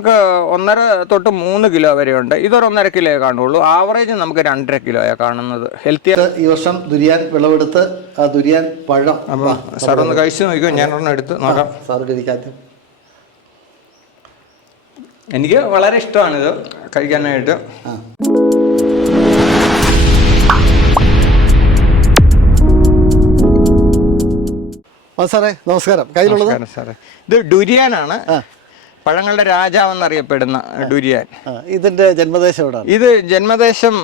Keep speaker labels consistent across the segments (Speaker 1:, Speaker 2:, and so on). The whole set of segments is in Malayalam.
Speaker 1: നമുക്ക് ഒന്നര തൊട്ട് മൂന്ന് കിലോ വരെയുണ്ട് ഇതൊരു ഒന്നര കിലോയെ കാണുള്ളൂ. ആവറേജ് നമുക്ക് രണ്ടര കിലോയാണ് കാണുന്നത്. ഹെൽത്തി
Speaker 2: ഈ വർഷം ദുരിയാൻ വിളവെടുത്ത് ആ ദുരിയാൻ പഴം.
Speaker 1: സാർ ഒന്ന് കഴിച്ചു നോക്കിയോ ഞാൻ ഒന്ന് എടുത്ത് നോക്കാം.
Speaker 2: സാർ കഴിക്കാത്ത.
Speaker 1: എനിക്ക് വളരെ ഇഷ്ടമാണിത് കഴിക്കാനായിട്ട്.
Speaker 2: ആ. ആ സാറേ നമസ്കാരം. കയ്യിലുള്ളത്?
Speaker 1: ഇത് ഡുരിയാനാണ്. പഴങ്ങളുടെ രാജാവെന്നറിയപ്പെടുന്ന ഡുരിയാൻ.
Speaker 2: ഇതിന്റെ ജന്മദേശം എവിടെയാണ്
Speaker 1: ഇത് ജന്മദേശം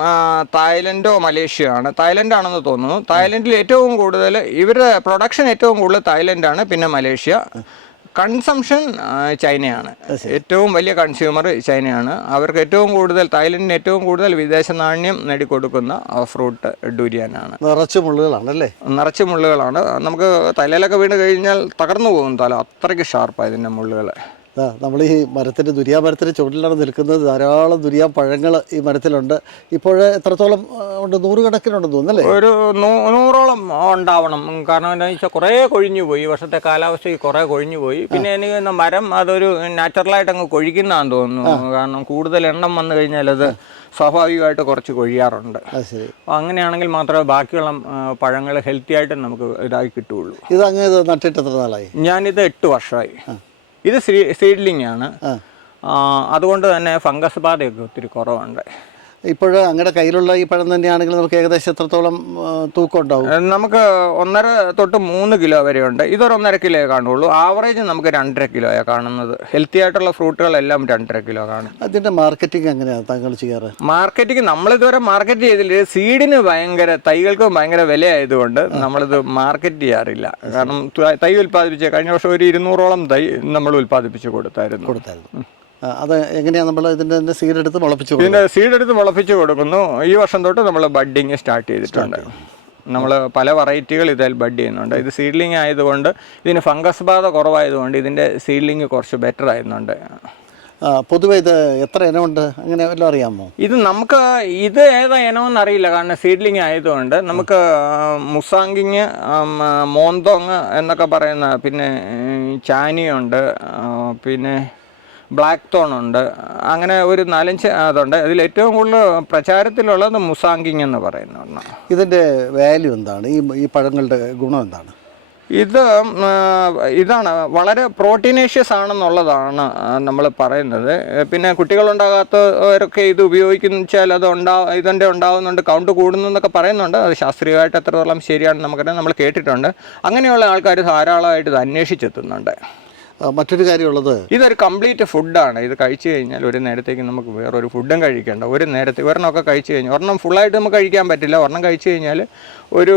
Speaker 1: തായ്ലൻഡോ മലേഷ്യയോ ആണ് തായ്ലൻഡ് ആണെന്ന് തോന്നുന്നു തായ്ലൻഡിൽ ഏറ്റവും കൂടുതൽ ഇവരുടെ പ്രൊഡക്ഷൻ ഏറ്റവും കൂടുതൽ തായ്ലൻഡാണ് പിന്നെ മലേഷ്യ. കൺസംഷൻ ചൈനയാണ്. ഏറ്റവും വലിയ കൺസ്യൂമർ ചൈനയാണ്. അവർക്ക് ഏറ്റവും കൂടുതൽ തായ്ലൻഡിന് ഏറ്റവും കൂടുതൽ വിദേശ നാണ്യം നേടിക്കൊടുക്കുന്ന ഫ്രൂട്ട് ഡുരിയാനാണ്.
Speaker 2: നിറച്ച് മുള്ളുകളാണ് അല്ലേ
Speaker 1: നിറച്ച് മുള്ളുകളാണ്. നമുക്ക് തലയിലൊക്കെ വീണ് കഴിഞ്ഞാൽ തകർന്നു പോകും തല. അത്രയ്ക്ക് ഷാർപ്പാണ് ഇതിന്റെ മുള്ളുകൾ
Speaker 2: നമ്മൾ ഈ മരത്തിന്റെ ദുരിയാ മരത്തിന്റെ ചുവട്ടിലാണ് നിൽക്കുന്നത്. ധാരാളം ദുരിയാ പഴങ്ങൾ ഈ മരത്തിലുണ്ട്. ഇപ്പോൾ എത്രത്തോളം ഉണ്ട്? നൂറുകണക്കിനുണ്ടെന്ന് തോന്നുന്നല്ലേ
Speaker 1: ഒരു നൂറോളം ഉണ്ടാവണം. കാരണം എന്താണെന്ന് വെച്ചാൽ കുറേ കൊഴിഞ്ഞു പോയി. ഈ വർഷത്തെ കാലാവസ്ഥ കുറേ കൊഴിഞ്ഞു പോയി. പിന്നെ എനിക്ക് മരം അതൊരു നാച്ചുറലായിട്ട് അങ്ങ് കൊഴിക്കുന്നതാണെന്ന് തോന്നുന്നു. കാരണം കൂടുതൽ എണ്ണം വന്നു കഴിഞ്ഞാൽ അത് സ്വാഭാവികമായിട്ട് കുറച്ച് കൊഴിയാറുണ്ട്.
Speaker 2: അത് ശരി.
Speaker 1: അപ്പോൾ അങ്ങനെയാണെങ്കിൽ മാത്രമേ ബാക്കിയുള്ള പഴങ്ങൾ ഹെൽത്തി ആയിട്ട് നമുക്ക് ഇതായി കിട്ടുകയുള്ളൂ.
Speaker 2: ഇത് അങ്ങ് നട്ടിട്ട് എത്ര നാളായി?
Speaker 1: ഞാനിത് എട്ട് വർഷമായി. ഇത് സീഡ്ലിംഗ് ആണ്. അതുകൊണ്ട് തന്നെ ഫംഗസ് ബാധയൊക്കെ ഒത്തിരി കുറവുണ്ട്.
Speaker 2: ഇപ്പോൾ അങ്ങയുടെ കയ്യിലുള്ള ഈ പഴം തന്നെയാണെങ്കിൽ നമുക്ക് ഏകദേശം എത്രത്തോളം തൂക്കം ഉണ്ടാവും
Speaker 1: നമുക്ക് ഒന്നര തൊട്ട് മൂന്ന് കിലോ വരെ ഉണ്ട്. ഇതൊരു ഒന്നര കിലോ കാണുള്ളൂ. ആവറേജ് നമുക്ക് രണ്ടര കിലോയാണ് കാണുന്നത്. ഹെൽത്തി ആയിട്ടുള്ള ഫ്രൂട്ടുകളെല്ലാം രണ്ടര കിലോ കാണും.
Speaker 2: അതിന്റെ മാർക്കറ്റിംഗ് എങ്ങനെയാണ് താങ്കൾ ചെയ്യാറ്?
Speaker 1: മാർക്കറ്റിംഗ് നമ്മളിതുവരെ മാർക്കറ്റ് ചെയ്തില്ല. സീഡിന് ഭയങ്കര തൈകൾക്ക് ഭയങ്കര വിലയായതുകൊണ്ട് നമ്മളിത് മാർക്കറ്റ് ചെയ്യാറില്ല. കാരണം തൈ ഉൽപ്പാദിപ്പിച്ച കഴിഞ്ഞ വർഷം ഒരു ഇരുന്നൂറോളം തൈ നമ്മൾ ഉൽപ്പാദിപ്പിച്ച് കൊടുത്തായിരുന്നു.
Speaker 2: കൊടുത്തായിരുന്നു. അത് എങ്ങനെയാണ് നമ്മൾ ഇതിന്റെ തന്നെ സീഡ് എടുത്ത് മുളപ്പിച്ചു
Speaker 1: ഇതിന്റെ സീഡ് എടുത്ത് മുളപ്പിച്ചു കൊടുക്കുന്നു. ഈ വർഷം തൊട്ട് നമ്മൾ ബഡ്ഡിങ് സ്റ്റാർട്ട് ചെയ്തിട്ടുണ്ട്. നമ്മൾ പല വെറൈറ്റികൾ ഇതിൽ ബഡ് ചെയ്യുന്നുണ്ട്. ഇത് സീഡ്ലിംഗ് ആയതുകൊണ്ട് ഇതിന് ഫംഗസ് ബാധ കുറവായതുകൊണ്ട് ഇതിന്റെ സീഡ്ലിംഗ് കുറച്ച് ബെറ്റർ ആയിരുന്നുണ്ട്.
Speaker 2: പൊതുവെ ഇത് എത്ര ഇനമുണ്ട്? അങ്ങനെ വല്ലതും അറിയാമോ?
Speaker 1: ഇത് നമുക്ക് ഇത് ഏതാ ഇനമെന്ന് അറിയില്ല. കാരണം സീഡ്ലിംഗ് ആയതുകൊണ്ട് നമുക്ക് മുസാങ്കിങ് മോന്തോങ് എന്നൊക്കെ പറയുന്ന പിന്നെ ചാനിയുണ്ട്. പിന്നെ ബ്ലാക്ക് തോൺ ഉണ്ട്. അങ്ങനെ ഒരു നാലഞ്ച് അതുണ്ട്. അതിൽ ഏറ്റവും കൂടുതൽ പ്രചാരത്തിലുള്ളത് മുസാങ്കിങ് എന്ന് പറയുന്ന ഒന്നാണ്
Speaker 2: ഇതിന്റെ വാല്യൂ എന്താണ്? ഈ ഈ പഴങ്ങളുടെ ഗുണം എന്താണ്?
Speaker 1: ഇത് ഇതാണ്. വളരെ പ്രോട്ടീനേഷ്യസ് ആണെന്നുള്ളതാണ് നമ്മൾ പറയുന്നത്. പിന്നെ കുട്ടികളുണ്ടാകാത്തവരൊക്കെ ഇത് ഉപയോഗിക്കുന്ന വെച്ചാൽ അത് ഉണ്ടാ ഇതിന്റെ ഉണ്ടാകുന്നുണ്ട് കൗണ്ട് കൂടുന്നു എന്നൊക്കെ പറയുന്നുണ്ട്. അത് ശാസ്ത്രീയമായിട്ട് എത്രത്തോളം ശരിയാണെന്ന് നമുക്കറിയാം. നമ്മൾ കേട്ടിട്ടുണ്ട്. അങ്ങനെയുള്ള ആൾക്കാർ ധാരാളമായിട്ട് ഇത് അന്വേഷിച്ചെത്തുന്നുണ്ട്.
Speaker 2: മറ്റൊരു കാര്യമുള്ളത്
Speaker 1: ഇതൊരു കംപ്ലീറ്റ് ഫുഡാണ്. ഇത് കഴിച്ചു കഴിഞ്ഞാൽ ഒരു നേരത്തേക്ക് നമുക്ക് വേറൊരു ഫുഡും കഴിക്കേണ്ട. ഒരു നേരത്തെ ഒരെണ്ണമൊക്കെ കഴിച്ചു കഴിഞ്ഞാൽ ഒരെണ്ണം ഫുള്ളായിട്ട് നമുക്ക് കഴിക്കാൻ പറ്റില്ല. ഒരെണ്ണം കഴിച്ചു കഴിഞ്ഞാൽ ഒരു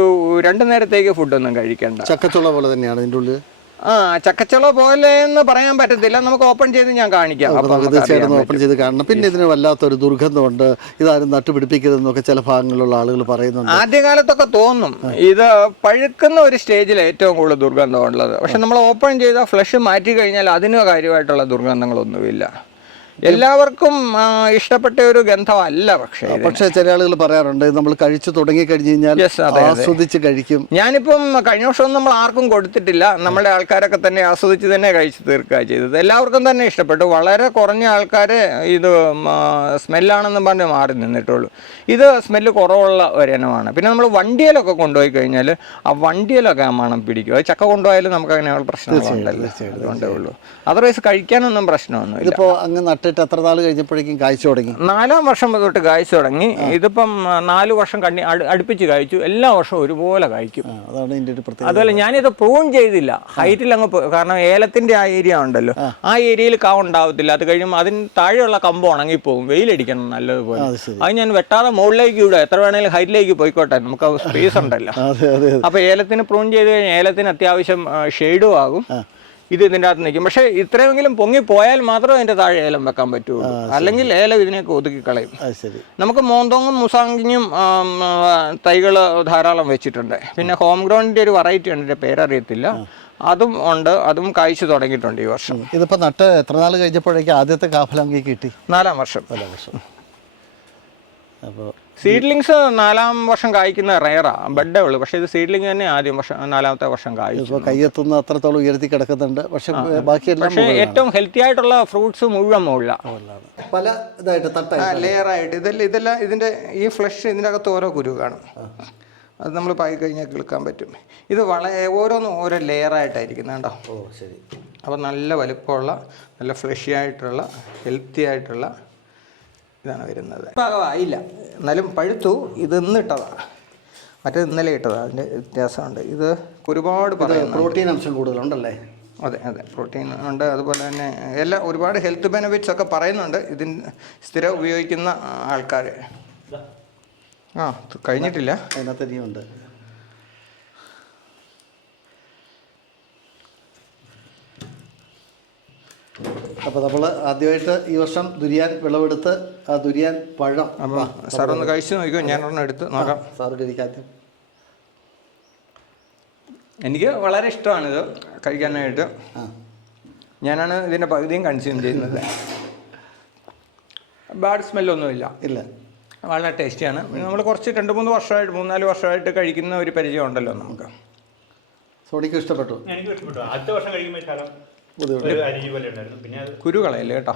Speaker 1: രണ്ട് നേരത്തേക്ക് ഫുഡൊന്നും കഴിക്കേണ്ട.
Speaker 2: ചക്കച്ചുള പോലെ തന്നെയാണ് ഇതിന്റെ ഉള്ളിൽ
Speaker 1: ആ ചക്കച്ചുള പോലെ എന്ന് പറയാൻ പറ്റത്തില്ല. നമുക്ക് ഓപ്പൺ ചെയ്ത് ഞാൻ കാണിക്കാം.
Speaker 2: നമുക്ക് തീർച്ചയായിട്ടും ഓപ്പൺ ചെയ്ത് കാണണം. പിന്നെ ഇതിന് വല്ലാത്തൊരു ദുർഗന്ധമുണ്ട്. ഇതാരും നട്ടുപിടിപ്പിക്കരുതെന്നൊക്കെ ചില ഭാഗങ്ങളിലുള്ള ആളുകൾ പറയുന്നുണ്ട്.
Speaker 1: ആദ്യകാലത്തൊക്കെ തോന്നും. ഇത് പഴുക്കുന്ന ഒരു സ്റ്റേജിൽ ഏറ്റവും കൂടുതൽ ദുർഗന്ധമുള്ളത്. പക്ഷെ നമ്മൾ ഓപ്പൺ ചെയ്ത ഫ്ലഷ് മാറ്റി കഴിഞ്ഞാൽ അതിന് കാര്യമായിട്ടുള്ള ദുർഗന്ധങ്ങളൊന്നുമില്ല. എല്ലാവർക്കും ഇഷ്ടപ്പെട്ട ഒരു ഗന്ധമല്ല പക്ഷേ
Speaker 2: പക്ഷെ ചില ആളുകൾ പറയാറുണ്ട് നമ്മൾ കഴിച്ചു തുടങ്ങി കഴിഞ്ഞു കഴിഞ്ഞാൽ. ആസ്വദിച്ച് കഴിക്കും.
Speaker 1: ഞാനിപ്പം കഴിഞ്ഞ വർഷം നമ്മൾ ആർക്കും കൊടുത്തിട്ടില്ല. നമ്മുടെ ആൾക്കാരൊക്കെ തന്നെ ആസ്വദിച്ച് തന്നെ കഴിച്ചു തീർക്കുക ചെയ്തത്. എല്ലാവർക്കും തന്നെ ഇഷ്ടപ്പെട്ടു. വളരെ കുറഞ്ഞ ആൾക്കാർ ഇത് സ്മെല്ലാണെന്ന് പറഞ്ഞ് മാറി നിന്നിട്ടുള്ളൂ. ഇത് സ്മെല്ല് കുറവുള്ള ഒരിനമാണ് പിന്നെ നമ്മൾ വണ്ടിയിലൊക്കെ കൊണ്ടുപോയി കഴിഞ്ഞാൽ ആ വണ്ടിയിലൊക്കെ ആ മണം പിടിക്കും. അത് ചക്ക കൊണ്ടുപോയാലും നമുക്ക് അങ്ങനെ പ്രശ്നങ്ങളുണ്ടല്ലോ. അതുകൊണ്ടേ ഉള്ളൂ. അതർവൈസ് കഴിക്കാനൊന്നും പ്രശ്നമൊന്നുമില്ല.
Speaker 2: ഇതിപ്പോൾ അങ്ങ് നട്ടിട്ട് എത്ര നാൾ കഴിഞ്ഞപ്പോഴേക്കും കായ്ച്ചു തുടങ്ങി?
Speaker 1: നാലാം വർഷം തൊട്ട് കായ്ച്ചു തുടങ്ങി. ഇതിപ്പം നാലു വർഷം കണ്ണി അടു- അടുപ്പിച്ച് കായ്ച്ചു. എല്ലാ വർഷവും ഒരുപോലെ കായ്ക്കും.
Speaker 2: അതാണ് ഇതിന്റെ ഒരു പ്രത്യേകത.
Speaker 1: അതുപോലെ ഞാനിത് പ്രൂൺ ചെയ്തില്ല. ഹൈറ്റിൽ അങ്ങ് കാരണം ഏലത്തിന്റെ ആ ഏരിയ ഉണ്ടല്ലോ. ആ. ഏരിയയിൽ കാവ് ഉണ്ടാവത്തില്ല. അത് കഴിയുമ്പോൾ അതിന് താഴെയുള്ള കമ്പ് ഉണങ്ങിപ്പോകും. വെയിലടിക്കണം നല്ലതുപോലെ.
Speaker 2: അത്
Speaker 1: ഞാൻ വെട്ടാതെ മുകളിലേക്ക് വിടുക എത്ര വേണേലും ഹൈറ്റിലേക്ക് പോയിക്കോട്ടെ. നമുക്ക് സ്പേസ് ഉണ്ടല്ലോ. അപ്പൊ ഏലത്തിന് പ്രൂൺ ചെയ്ത് കഴിഞ്ഞാൽ ഏലത്തിന് അത്യാവശ്യം ഷെയ്ഡും ആകും. ഇത് ഇതിന്റെ അകത്ത് നിൽക്കും. പക്ഷേ ഇത്രയെങ്കിലും പൊങ്ങി പോയാൽ മാത്രമേ അതിന്റെ താഴെ ഏലം വെക്കാൻ പറ്റുള്ളൂ. അല്ലെങ്കിൽ ഏലം ഇതിനെയൊക്കെ ഒതുക്കി കളയും നമുക്ക് മോന്തോങ്ങും മുസാങ്കിങ്ങും തൈകൾ ധാരാളം വെച്ചിട്ടുണ്ട്. പിന്നെ ഹോം ഗ്രൗണ്ടിന്റെ ഒരു വെറൈറ്റി ഉണ്ട് എന്റെ പേരറിയത്തില്ല. അതും ഉണ്ട് അതും കായ്ച്ചു തുടങ്ങിയിട്ടുണ്ട് ഈ വർഷം.
Speaker 2: ഇതിപ്പോൾ നട്ട് എത്ര നാൾ കഴിഞ്ഞപ്പോഴേക്കും ആദ്യത്തെ കാഫലം കിട്ടി?
Speaker 1: നാലാം വർഷം.
Speaker 2: നാലാം വർഷം. അപ്പോൾ
Speaker 1: സീഡ്ലിങ്സ് നാലാം വർഷം കായ്ക്കുന്ന റയറാ ബഡേ ഉള്ളൂ. പക്ഷേ ഇത് സീഡ്ലിംഗ് തന്നെ ആദ്യം വർഷം നാലാമത്തെ വർഷം കായ്ക്കും.
Speaker 2: ഇപ്പോൾ കയ്യെത്തുന്ന അത്രത്തോളം ഉയർത്തി കിടക്കുന്നുണ്ട്. പക്ഷേ ബാക്കിയെല്ലാം
Speaker 1: പക്ഷേ ഏറ്റവും ഹെൽത്തി ആയിട്ടുള്ള ഫ്രൂട്ട്സ് മുഴുവൻ മുകളിലാണ്
Speaker 2: മുകളിലാണ്. പല ഇതായിട്ട് തട്ടായി
Speaker 1: ലെയറായിട്ട് ഇതെല്ലാം ഇതെല്ലാം ഇതിന്റെ ഈ ഫ്ലഷ് ഇതിന്റെ അകത്ത് ഓരോ കുരു കാണും. അത് നമ്മൾ പായി കഴിഞ്ഞാൽ കിളുക്കാൻ പറ്റും. ഇത് വളരെ ഓരോന്നും ഓരോ ലെയറായിട്ടായിരിക്കുന്ന കേട്ടോ
Speaker 2: ഓ ശരി.
Speaker 1: അപ്പോൾ നല്ല വലുപ്പമുള്ള നല്ല ഫ്ലഷി ആയിട്ടുള്ള ഹെൽത്തി ആയിട്ടുള്ള ഇതാണ് വരുന്നത്. ഭാഗമായില്ല എന്നാലും പഴുത്തു ഇത് ഇന്ന് ഇട്ടതാണ് മറ്റേ ഇന്നലെ ഇട്ടതാണ് അതിന്റെ വ്യത്യാസമുണ്ട്. ഇത് ഒരുപാട്
Speaker 2: പ്രോട്ടീൻ അംശം കൂടുതലുണ്ടല്ലേ?
Speaker 1: അതെ അതെ. പ്രോട്ടീൻ ഉണ്ട്. അതുപോലെ തന്നെ എല്ലാ ഒരുപാട് ഹെൽത്ത് ബെനിഫിറ്റ്സ് ഒക്കെ പറയുന്നുണ്ട്. ഇതിന് സ്ഥിരം ഉപയോഗിക്കുന്ന ആൾക്കാർ ആ കഴിഞ്ഞിട്ടില്ല.
Speaker 2: അതിനകത്ത് ഇനിയുണ്ട്. അപ്പോൾ നമ്മൾ ആദ്യമായിട്ട് ഈ വർഷം ദുരിയാൻ വിളവെടുത്ത് ആ ദുരിയാൻ പഴം.
Speaker 1: അപ്പോൾ സാർ ഒന്ന് കഴിച്ചു നോക്കിക്കോ ഞാൻ ഒന്ന് എടുത്ത് നോക്കാം.
Speaker 2: സാറിന്റെ ഇരിക്കാദ്യം
Speaker 1: എനിക്ക് വളരെ ഇഷ്ടമാണ് ഇത്
Speaker 2: കഴിക്കാനായിട്ട്.
Speaker 1: ഞാനാണ് ഇതിന്റെ പകുതിയും കൺസ്യൂം ചെയ്യുന്നത്. ബാഡ് സ്മെല്ലൊന്നുമില്ല
Speaker 2: ഇല്ല.
Speaker 1: വളരെ ടേസ്റ്റിയാണ്. നമ്മൾ കുറച്ച് രണ്ട് മൂന്ന് വർഷമായിട്ട് മൂന്നാൽ വർഷമായിട്ട് കഴിക്കുന്ന ഒരു പരിചയം ഉണ്ടല്ലോ നമുക്ക്.
Speaker 2: സോണിക്ക് ഇഷ്ടപ്പെട്ടു.
Speaker 3: എനിക്ക് ഇഷ്ടപ്പെട്ടു. അടുത്ത വർഷം കഴിക്കുമ്പോൾ ശകലം
Speaker 2: ബുദ്ധിമുട്ട്
Speaker 3: ഒരു അരിഞ്ഞു പോലെ ഉണ്ടായിരുന്നു പിന്നെ അത്
Speaker 1: കുരു കളയല്ലേ കേട്ടോ?